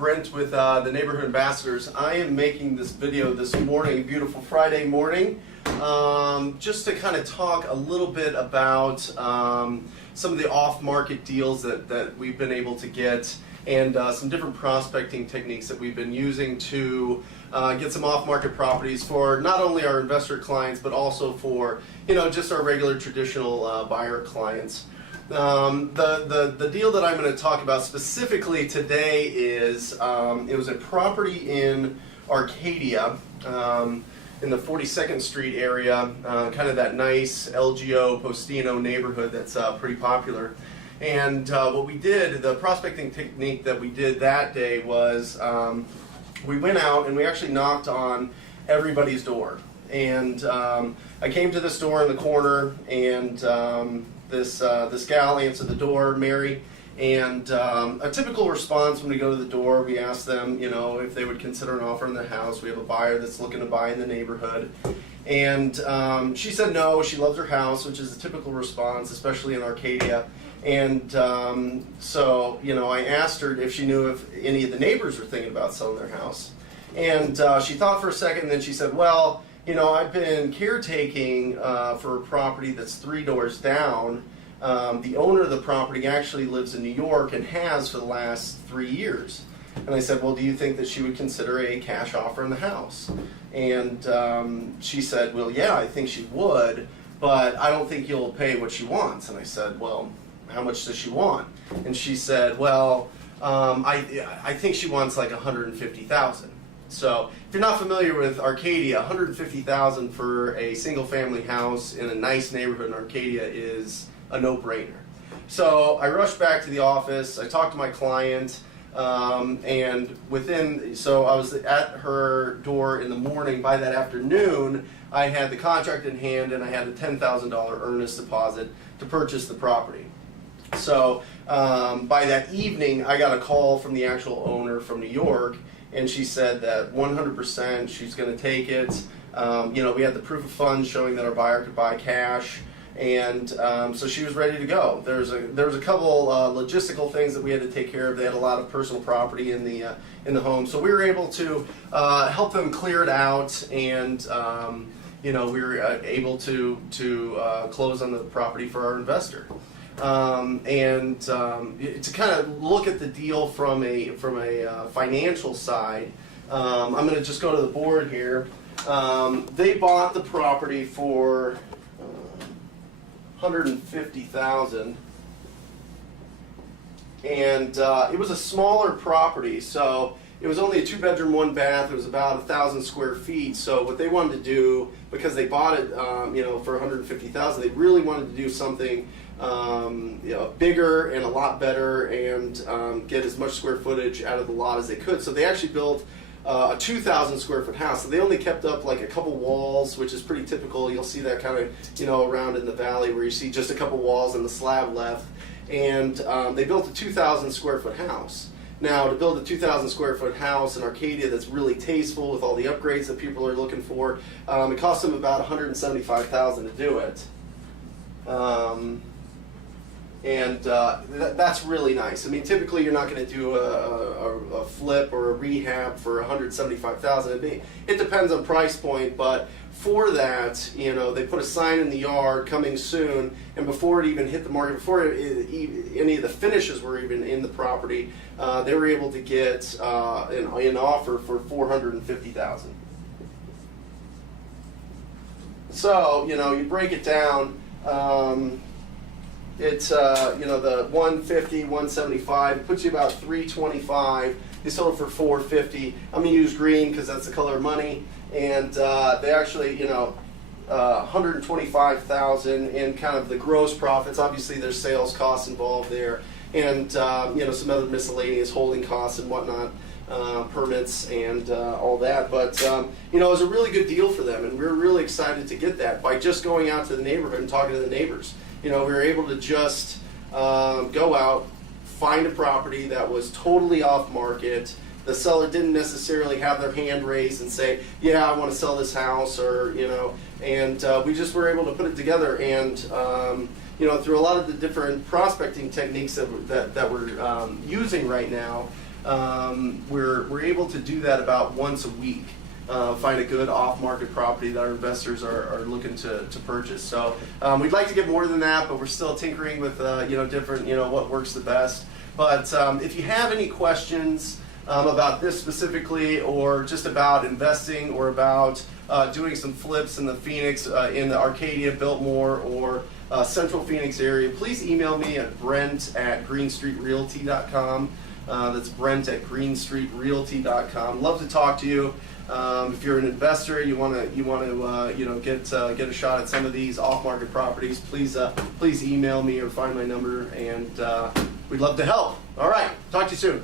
Brent with the Neighborhood Ambassadors. I am making this video this morning, beautiful Friday morning, just to kind of talk a little bit about some of the off-market deals that we've been able to get, and some different prospecting techniques that we've been using to get some off-market properties for not only our investor clients, but also for just our regular traditional buyer clients. The deal that I'm going to talk about specifically today is it was a property in Arcadia, in the 42nd Street area, kind of that nice LGO Postino neighborhood that's pretty popular. And what we did, the prospecting technique that we did that day was we went out and we actually knocked on everybody's door. And I came to this door in the corner, and this gal answered the door, Mary, and a typical response when we go to the door, we ask them, if they would consider an offer on their house. We have a buyer that's looking to buy in the neighborhood, and she said no, she loves her house, which is a typical response, especially in Arcadia. And so, I asked her if she knew if any of the neighbors were thinking about selling their house, and she thought for a second, and then she said, well, I've been caretaking for a property that's 3 doors down. The owner of the property actually lives in New York and has for the last 3 years. And I said, well, do you think that she would consider a cash offer on the house? And she said, well, yeah, I think she would, but I don't think you'll pay what she wants. And I said, well, how much does she want? And she said, well, I think she wants like $150,000. So if you're not familiar with Arcadia, $150,000 for a single-family house in a nice neighborhood in Arcadia is a no-brainer. So I rushed back to the office. I talked to my client, and so I was at her door in the morning. By that afternoon, I had the contract in hand, and I had a $10,000 earnest deposit to purchase the property. So by that evening, I got a call from the actual owner from New York, and she said that 100% she's going to take it. We had the proof of funds showing that our buyer could buy cash, and so she was ready to go. There was a couple logistical things that we had to take care of. They had a lot of personal property in the home, so we were able to help them clear it out, and we were able to close on the property for our investor. To kind of look at the deal from a financial side, I'm going to just go to the board here. They bought the property for $150,000, and it was a smaller property, so it was only a 2-bedroom, 1-bath. It was about 1,000 square feet. So what they wanted to do, because they bought it, for $150,000, they really wanted to do something bigger and a lot better, and get as much square footage out of the lot as they could. So they actually built a 2,000 square foot house. So they only kept up like a couple walls, which is pretty typical. You'll see that kind of around in the valley, where you see just a couple walls and the slab left. And they built a 2,000 square foot house. Now, to build a 2,000 square foot house in Arcadia that's really tasteful with all the upgrades that people are looking for, it cost them about $175,000 to do it. That's really nice. I mean, typically you're not going to do a flip or a rehab for $175,000. It depends on price point, but for that, they put a sign in the yard, coming soon, and before it even hit the market, before any of the finishes were even in the property, they were able to get an offer for $450,000. So, you break it down. It's the 150, 175. It puts you about 325. They sold it for 450. I'm gonna use green because that's the color of money. And they actually, 125,000 in kind of the gross profits. Obviously, there's sales costs involved there, and some other miscellaneous holding costs and whatnot, permits and all that. But it was a really good deal for them, and we were really excited to get that by just going out to the neighborhood and talking to the neighbors. We were able to just go out, find a property that was totally off market. The seller didn't necessarily have their hand raised and say, yeah, I want to sell this house, or, and we just were able to put it together. And, through a lot of the different prospecting techniques that we're using right now, we're able to do that about once a week. Find a good off-market property that our investors are looking to purchase. So we'd like to get more than that, but we're still tinkering with different what works the best. But if you have any questions about this specifically, or just about investing, or about doing some flips in the Phoenix, in the Arcadia, Biltmore, or Central Phoenix area, please email me at brent@greenstreetrealty.com. That's brent@greenstreetrealty.com. Love to talk to you. If you're an investor, you want to get a shot at some of these off-market properties, please email me or find my number, and we'd love to help. All right, talk to you soon.